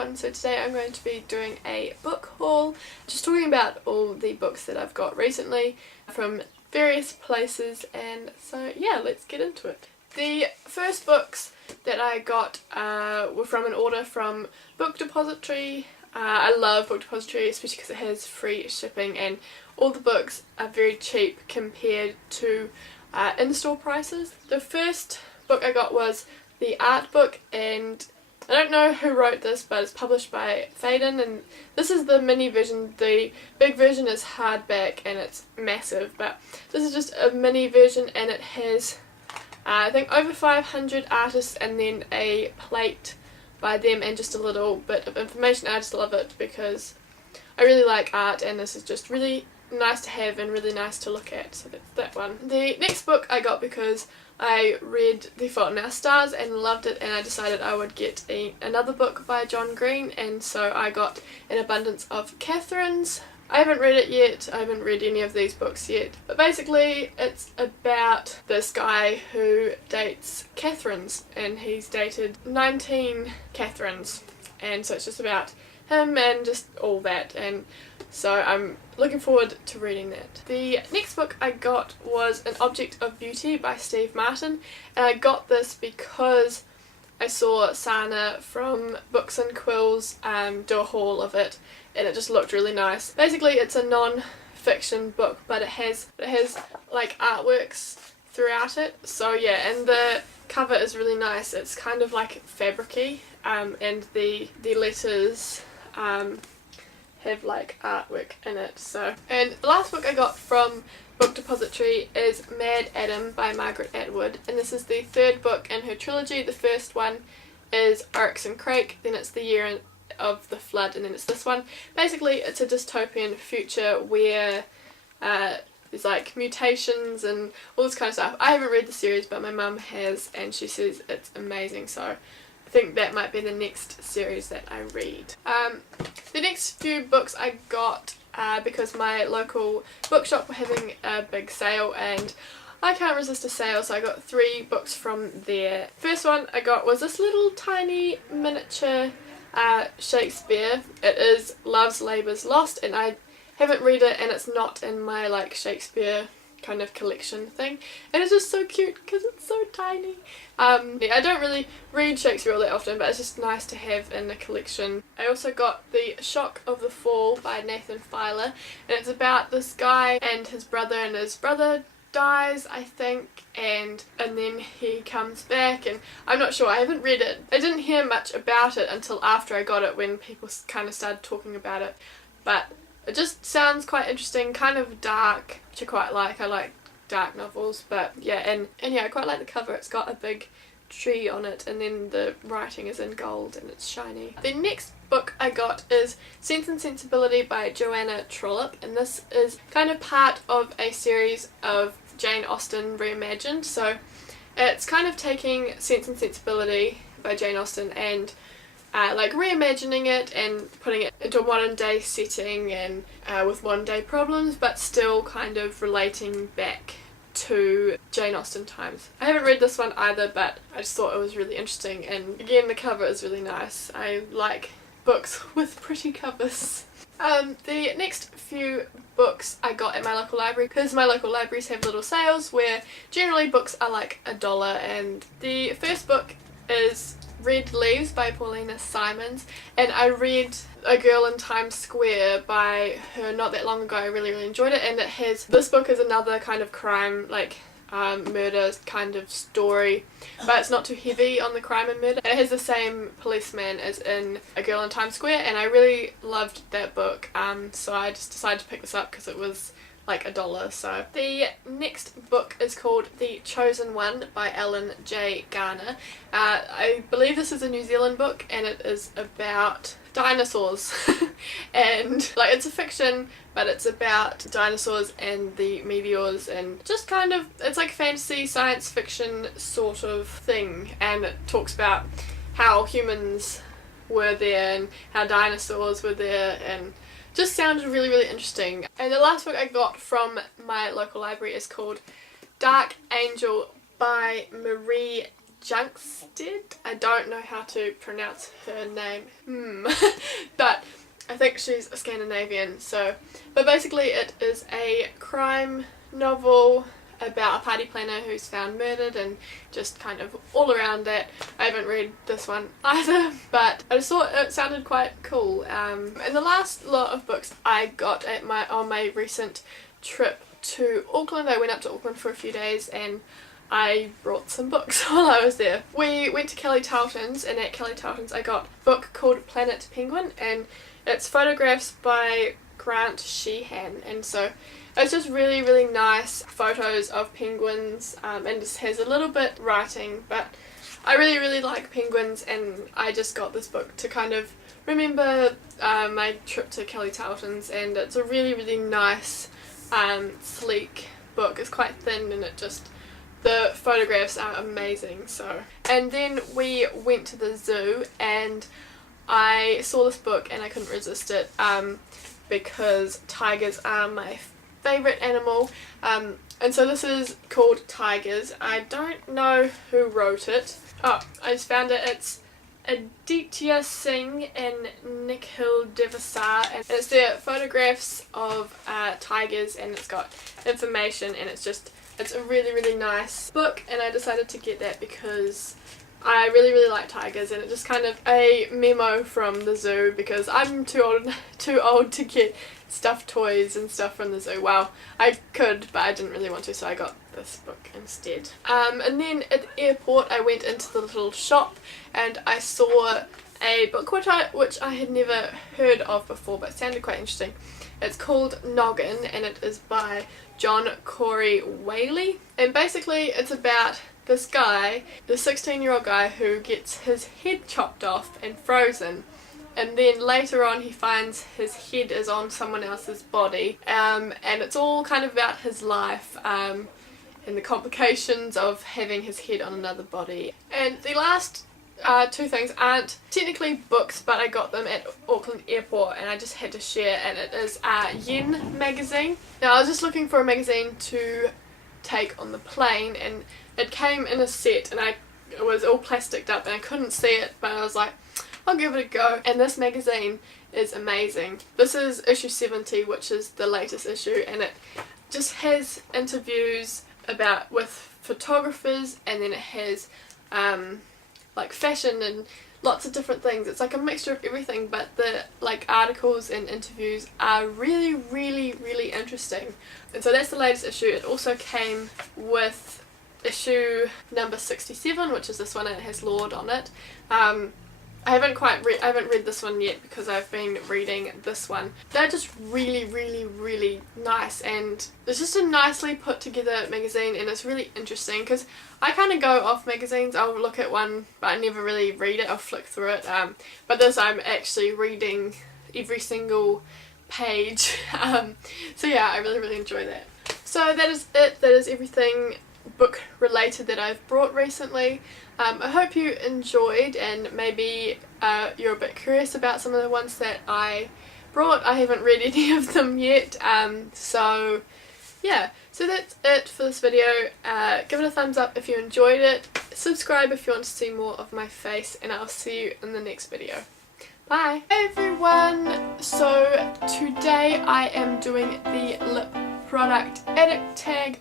everyone, so today I'm going to be doing a book haul, just talking about all the books that I've got recently from various places, and so yeah, let's get into it. The first books that I got were from an order from Book Depository. I love Book Depository, especially because it has free shipping and all the books are very cheap compared to in-store prices. The first book I got was the art book, and I don't know who wrote this, but it's published by Phaidon, and this is the mini version. The big version is hardback and it's massive, but this is just a mini version, and it has I think over 500 artists and then a plate by them and just a little bit of information. I just love it because I really like art, and this is just really nice to have and really nice to look at, so that's that one. The next book I got because I read The Fault in Our Stars and loved it, and I decided I would get another book by John Green, and so I got An Abundance of Catherines. I haven't read it yet, I haven't read any of these books yet, but basically it's about this guy who dates Catherines, and he's dated 19 Catherines, and so it's just about him and just all that, and so I'm looking forward to reading that. The next book I got was An Object of Beauty by Steve Martin, and I got this because I saw Sana from Books and Quills do a haul of it, and it just looked really nice. Basically it's a non-fiction book, but it has like artworks throughout it, so yeah, and the cover is really nice. It's kind of like fabric-y, and the letters have like artwork in it. So, and the last book I got from Book Depository is Mad Adam by Margaret Atwood, and this is the third book in her trilogy. The first one is Oryx and Crake, then it's The Year of the Flood, and then it's this one. Basically it's a dystopian future where there's like mutations and all this kind of stuff. I haven't read the series, but my mum has, and she says it's amazing, so I think that might be the next series that I read. The next few books I got because my local bookshop were having a big sale, and I can't resist a sale, so I got 3 books from there. First one I got was this little tiny miniature Shakespeare. It is Love's Labour's Lost, and I haven't read it, and it's not in my like Shakespeare kind of collection thing, and it's just so cute because it's so tiny. Yeah, I don't really read Shakespeare all that often, but it's just nice to have in the collection. I also got The Shock of the Fall by Nathan Filer, and it's about this guy and his brother dies, I think, and then he comes back, and I'm not sure, I haven't read it. I didn't hear much about it until after I got it, when people kind of started talking about it, but it just sounds quite interesting, kind of dark, which I quite like. I like dark novels, but yeah, and yeah, I quite like the cover. It's got a big tree on it, and then the writing is in gold and it's shiny. The next book I got is Sense and Sensibility by Joanna Trollope, and this is kind of part of a series of Jane Austen reimagined. So it's kind of taking Sense and Sensibility by Jane Austen and like reimagining it and putting it into a modern day setting and with modern day problems, but still kind of relating back to Jane Austen times. I haven't read this one either, but I just thought it was really interesting, and again the cover is really nice. I like books with pretty covers. The next few books I got at my local library, because my local libraries have little sales where generally books are like $1, and the first book is Red Leaves by Paulina Simons, and I read A Girl in Times Square by her not that long ago. I really enjoyed it, and this book is another kind of crime, like murder kind of story, but it's not too heavy on the crime and murder. It has the same policeman as in A Girl in Times Square, and I really loved that book, so I just decided to pick this up because it was like $1. So the next book is called The Chosen One by Ellen J. Garner. I believe this is a New Zealand book, and it is about dinosaurs and like it's a fiction, but it's about dinosaurs and the meteors, and just kind of, it's like fantasy science fiction sort of thing, and it talks about how humans were there and how dinosaurs were there, and just sounded really interesting. And the last book I got from my local library is called Dark Angel by Marie Junkstead. I don't know how to pronounce her name, but I think she's a Scandinavian. But basically it is a crime novel about a party planner who's found murdered and just kind of all around that. I haven't read this one either, but I just thought it sounded quite cool. And the last lot of books I got on my recent trip to Auckland. I went up to Auckland for a few days and I brought some books while I was there. We went to Kelly Tarleton's, and at Kelly Tarleton's I got a book called Planet Penguin, and it's photographs by Grant Sheehan, and so it's just really, really nice photos of penguins, and just has a little bit writing, but I really, really like penguins, and I just got this book to kind of remember my trip to Kelly Tarleton's, and it's a really, really nice, sleek book. It's quite thin, and the photographs are amazing. And then we went to the zoo, and I saw this book and I couldn't resist it, because tigers are my favourite animal, and so this is called Tigers. I don't know who wrote it. Oh, I just found it. It's Aditya Singh and Nikhil Devasar, and it's their photographs of tigers, and it's got information, and it's a really, really nice book, and I decided to get that because I really, really like tigers, and it's just kind of a memo from the zoo because I'm too old to get stuffed toys and stuff from the zoo. Well, I could, but I didn't really want to, so I got this book instead. And then at the airport I went into the little shop and I saw a book which I had never heard of before, but sounded quite interesting. It's called Noggin, and it is by John Corey Whaley, and basically it's about this guy, the 16-year-old guy who gets his head chopped off and frozen, and then later on he finds his head is on someone else's body, and it's all kind of about his life, and the complications of having his head on another body. And the last two things aren't technically books, but I got them at Auckland Airport and I just had to share, and it is Yen magazine. Now I was just looking for a magazine to take on the plane, and it came in a set, and it was all plasticed up and I couldn't see it, but I was like, I'll give it a go. And this magazine is amazing. This is issue 70, which is the latest issue, and it just has interviews with photographers, and then it has like fashion and lots of different things. It's like a mixture of everything, but the articles and interviews are really, really, really interesting. And so that's the latest issue. It also came with issue number 67, which is this one, and it has Lord on it. I haven't read this one yet because I've been reading this one. They're just really, really, really nice, and it's just a nicely put together magazine, and it's really interesting because I kind of go off magazines. I'll look at one but I never really read it. I'll flick through it, but this I'm actually reading every single page. So yeah, I really, really enjoy that. So that is it. That is everything book related that I've brought recently. I hope you enjoyed, and maybe you're a bit curious about some of the ones that I brought. I haven't read any of them yet, so yeah, so that's it for this video. Give it a thumbs up if you enjoyed it, subscribe if you want to see more of my face, and I'll see you in the next video. Bye! Hey everyone! So today I am doing the lip product edit tag